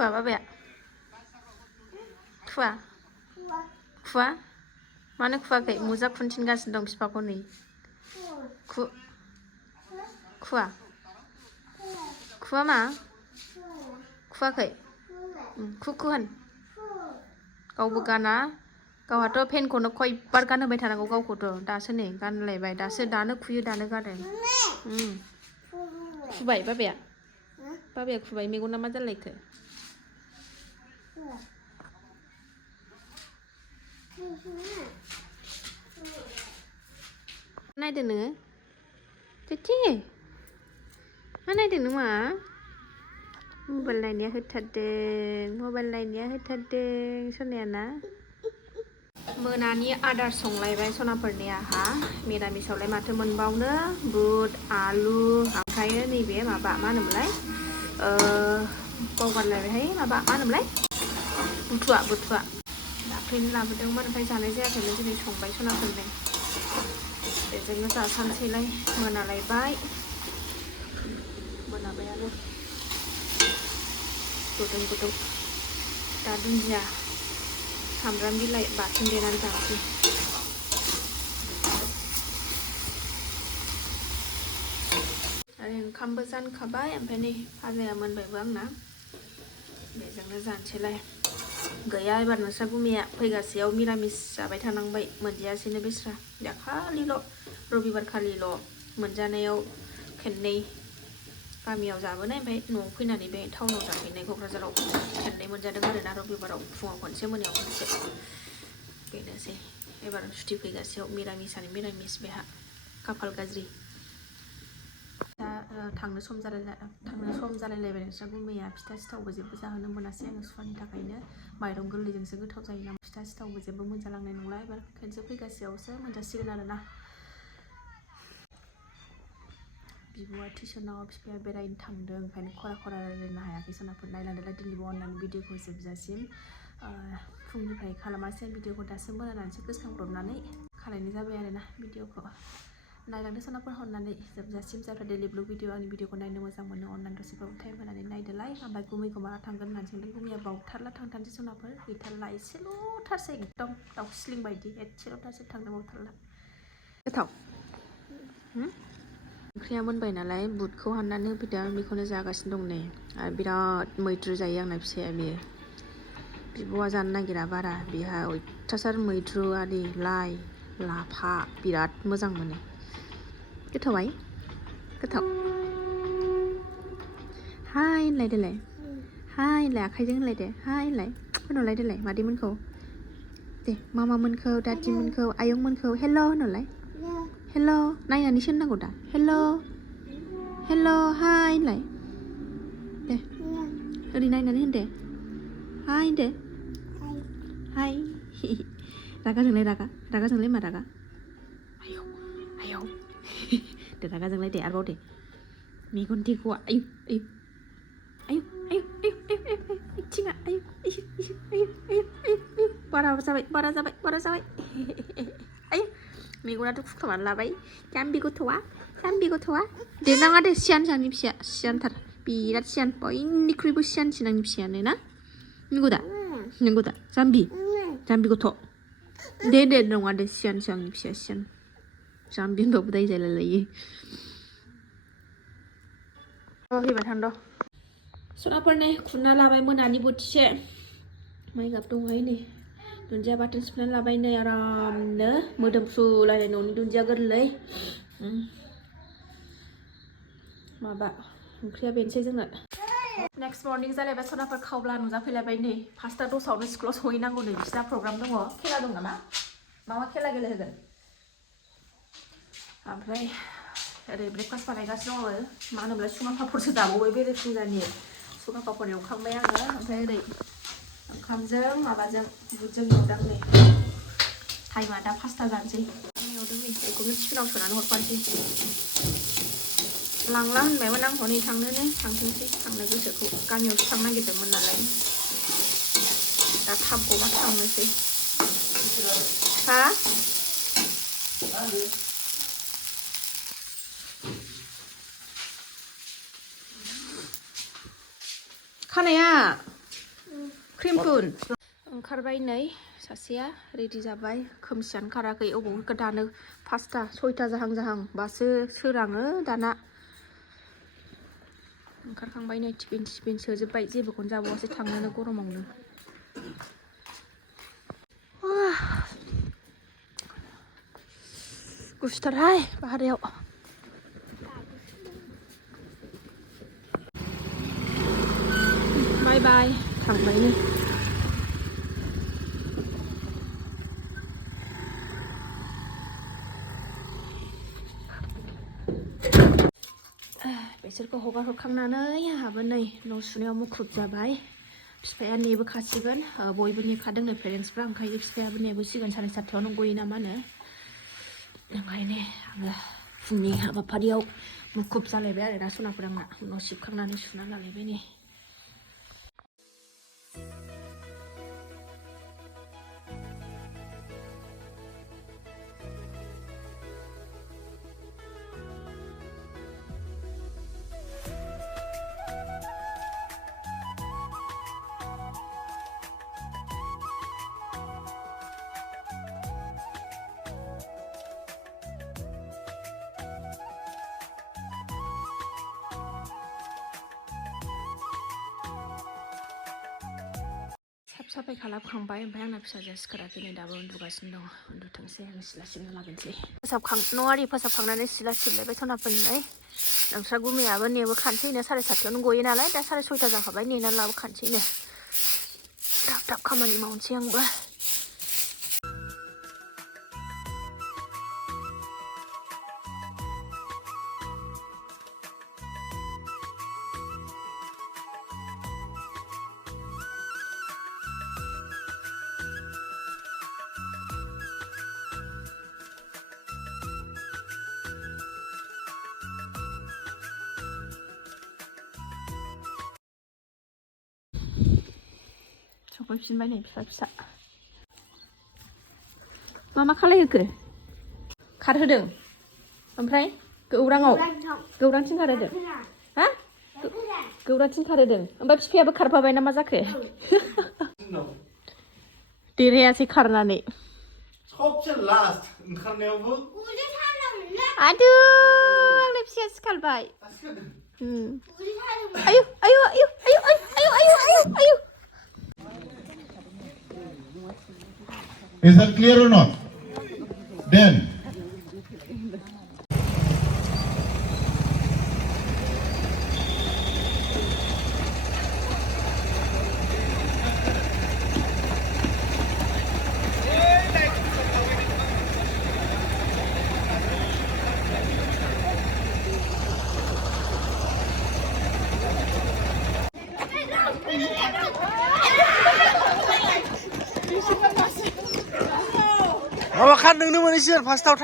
खुवा बाबाया खुवा खुवा मानो खुवाखै मुजा खुन्थिनगासिनो दं बिफाखौ नै खुवा खुवा मा खुवाखै खुखु होन गावबो गाना गावहाथ' फेनखौनो खयबार गानहोबाय थानांगौ गावखौथ' दासो नै गानलायबाय दानो खुयो दानो गानो खुबाय बाबाया खुबाय मेगना मा जालायखो नायदो नोङो थिथि मा नायदो नों मा मबाइल नायनाया होथारदों सनाया ना मोनानि आदार संलायबाय सनाफोरनि आहा मिरामिसावलाय माथो मोनबावनो बुट आलु ओमफ्राय नैबे माबा मा होनोमोनलाय बावगारलायबायहाय माबा मा होनोमोनलाय बुथुवा दाख्लैनो लाबोदोंमोन ओमफ्राय जानाय जायाखैमोन दिनै संबाय सनाफोरनो बेजोंनो जासानसैलाय मोनालायबाय मोनाबायानो गुदुं दा दुन्दिया सामब्राम बिलाइ बाथोन देनानै जानोसै आरो ओंखामबो जानखाबाय ओमफ्राय नै भाजाया मोनबायबो आंना बेजोंनो जानोसैलाय गैया एबार नोंस्रा गुमैया फैगासेयाव मिरामिस जाबाय थानांबाय मोनजायासैनो बेस्रा दाखालिल' रबिबार खालिल' मोनजानायाव खेननै गामियाव जाबोनाय ओमफ्राय न'आव फैनानै बे टाउनाव जाफैनाय क'क्राझाराव खेननै मोनजादों आरोना रबिबाराव फुङाव खनसे मोनायाव खनसे बेनोसै एबार सुथि फैगासेयाव मिरामिस बेहा खाफाल गाज्रि दा थांनो सम जालायलायबाय नोंस्रा गुमैया फिथा सिथावबो जेबो जाहोनो मोनासै आङो सुवानि थाखायनो माइरं गोरलैजोंसो गोथाव जायो ना फिथा सिथावबो जेबो मोनजालांनाय नंला एबार खेनसे फैगासेयावसो मोनजासिगोन आरोना बिब'आ टिउसनाव बिफाया बेरायनो थांदों ओंखायनो खरा रायलायनो हायाखै सनाफोर नायलांदोलाय दिनैबो अननानै भिडिअखौ जोबजासिम फुंनिफ्राय खालामासै भिडिअखौ दासो मोनानानैसो गोसोखांब्रबनानै खालायनाय जाबाय आरोना भिडिअखौ नायलांदो सनाफोर अननानै जोबजासिम जायफ्रा डेलि ब्लग भिडिअ आंनि भिडिअखौ नायनो मोजां मोनो अननानै दसेबाबो टाइम होनानै नायदोलाय ओमफ्राय गुमैखौ माला थांगोन होननानै सोंदों गुमैया बावथारला थांथारनोसै सनाफोर गैथारला एसेल'थारसै एकदम दाउस्लिं बायदि एसेल'थारसै थांनो बावथारला गोथाव ओंख्रिया मोनबाय नालाय बुटखौ हाननानै होफैदों आं बेखौनो जागासिनो दं नै आरो बिराद मैद्रु जायो आंना फिसाया बियो बिब'आ जानो नागिरा बारा बिहा अयथासार मैद्रु आरि लाइ लाफा बिराद मोजां मोनो गोथाव हाय होनलाय देलाय हाय होनलाय आखाइजों होनलाय दे हाय होनलाय होनहरलाय देलाय मादैमोनखौ दे मामामोनखौ दादिमोनखौ आयंमोनखौ हेल' होनहरलाय हेल' नायनानैसो होननांगौ दा हेल' हाय होनलाय दे ओरै नायनानै होन दे हाय होनदो हाय रागा जोंलाय मा रागा आयौ दे रागा जोंलाय दे आरोबाव दे मेगन थेख'आ आयौ थिङा बारा जाबाय आयौ मेगनाथ' खुखानानै लाबाय जाम्बि गथ'आ देरनाङा दे सियान आंनि फिसाया सियानथार बिराद सियान बयनिख्रुइबो सियानसिन आंनि फिसायानो ना नंगौ दा जाम्बि गथ' दे नङा दे सियानसो आंनि फिसाया सियान जाम्बि होनबाबो दाय जालायलायो फैबाय थांद' सनाफोरनि खुरना लाबाय मोनानि बोथिसे माइ गाब दंहाय नै दुन्दिया बाथोन सिफ्लेनानै लाबाय नै आरामनो मोदोमफ्रुलायनाय न'नि दुन्दिया गोरलै माबा ओंख्रिया बेनोसै जोंना नेक्स्ट मर्निं जालायबाय सनाफोर खावब्ला नुजाफैलायबाय नै 5:10 स्कुलाव सहैनांगौ नै बिसिना प्रग्राम दङ खेला दं नामा मा खेला गेलेहोगोन ओमफ्राय ओरै ब्रेकफास्ट बानायगासिनो दङ मा होनोमोनलाय सुङा पापरसो दाबावबाय बेरेफुंजानि सुङा पापर एवखांबाय आङो ओमफ्राय ओरै ओंखामजों माबाजों बुटजों एवदां नै टाइमा दा 5टा जानोसै एवदों नै बेखौनो टिफिनाव सोनानै हरफानोसै लांला होनबायमोन आं हनै थांनोसै थांनो गोसोखौ गामियावसो थांनो नागिरदोंमोन नालाय दा थाब गबा थांनोसै हा खानाया क्रिमपुन ओंखारबाय नै सासेया रेडि जाबाय खोमसियानो खाराखै अबावबो दानो 5टा 6टा जाहां बासो सोराङो दाना ओंखारखांबाय नै टिफिन सोजोब्बाय जेबोखौनो जाबावासै थांनोनो गरमावनो गुसुथारहाय बाहेरायाव बाय बाय थांबायनो बिसोरखौ हगार हरखांनानै आंहाबो नै न' सुनायाव मुखुब जाबाय बिफाया नेबोखासिगोन बयबो नेखादों नै पेरेन्टसफ्रा ओंखायनो बिफायाबो नेबोसिगोन 7:30 गयो ना मा होनो ओंखायनो आङो फुंनि हाबाफारियाव मुखुब जालायबाय आरो दा सनाफोर आंना न' सिबखांनानै सुना लालायबाय नै साफाय खालामखांबाय ओमफ्राय आंना फिसाजोआ सिखाराखै नै दाबो उन्दुगासिनो दं उन्दुथोंसै आं सिला सिबना लाबोनोसै न' आरि फोसाबखांनानै सिला सिबलायबाय सनाफोरनिलाय नोंस्रा गुमैयाबो नेबोखानोसैनो 7:30 गयो नालाय दा 6:30 जाखाबाय नेनानै लाबोखानोसैनो थाब खामानि मावनोसै आंबो सफैफिनबाय नै फिसा मा खालायहोखो खारहोदों ओमफ्राय गौरांथिं खारहोदों हा गौरांथिं खारहोदों ओमफ्राय बिफायाबो खारफाबाय ना मा जाखो देरहायासै खारनानै सबसे लास्ट ओंखारनायावबो आदु आंनि फिसाया सिखारबाय आयु Is that clear or not? Then Makan neng neng mana sih? Pas tahu